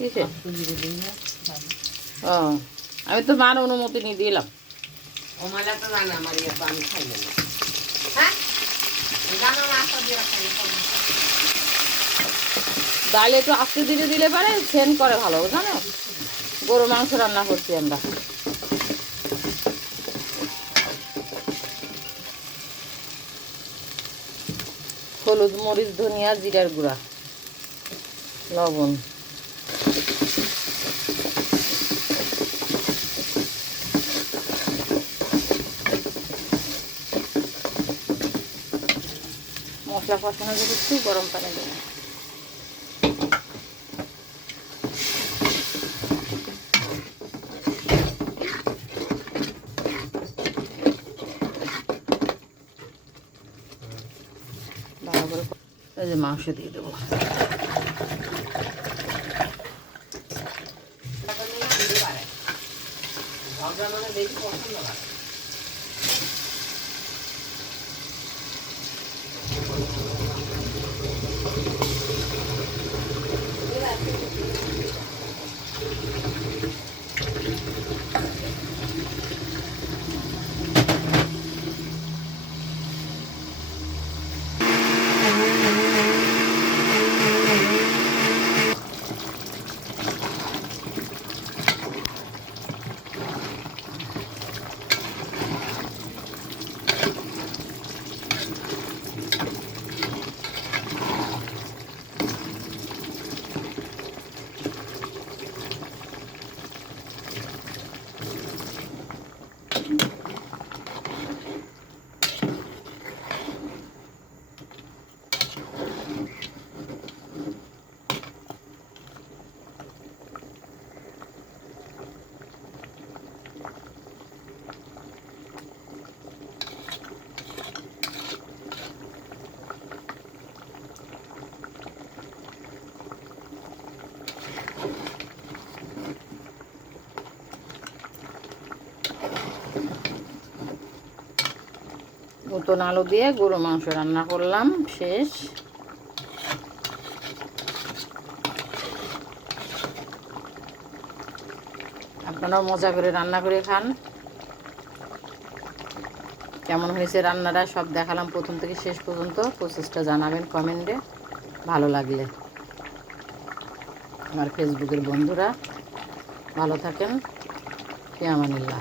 কিসে? ও আমি তো মার অনুমতি নিয়ে দিলাম। ও মালা তো জানা আমার ইয়ে তো আমি খাই না। হ্যাঁ জানো না আসা দিয়ে রাখাই। ডালে একটু আস্তে ধীরে দিলে পারে সেন্ট করে ভালো, জানো? গরু মাংস রান্না করছি আমরা। হলুদ, মরিচ, ধনিয়া, জিরার গুঁড়া, লবণ। মশলা কষানো যদি একটু গরম পানি দেবো। ভালো করে এই যে মাংস দিয়ে দেবো। বেশি পছন্দ হয়। নতুন আলু দিয়ে গরু মাংস রান্না করলাম, শেষ। আপনারাও মজা করে রান্না করে খান। কেমন হয়েছে রান্নাটা সব দেখালাম প্রথম থেকে শেষ পর্যন্ত। প্রসেসটা জানাবেন কমেন্টে ভালো লাগলে। আমার ফেসবুকের বন্ধুরা ভালো থাকেন। ফি আমানিল্লাহ।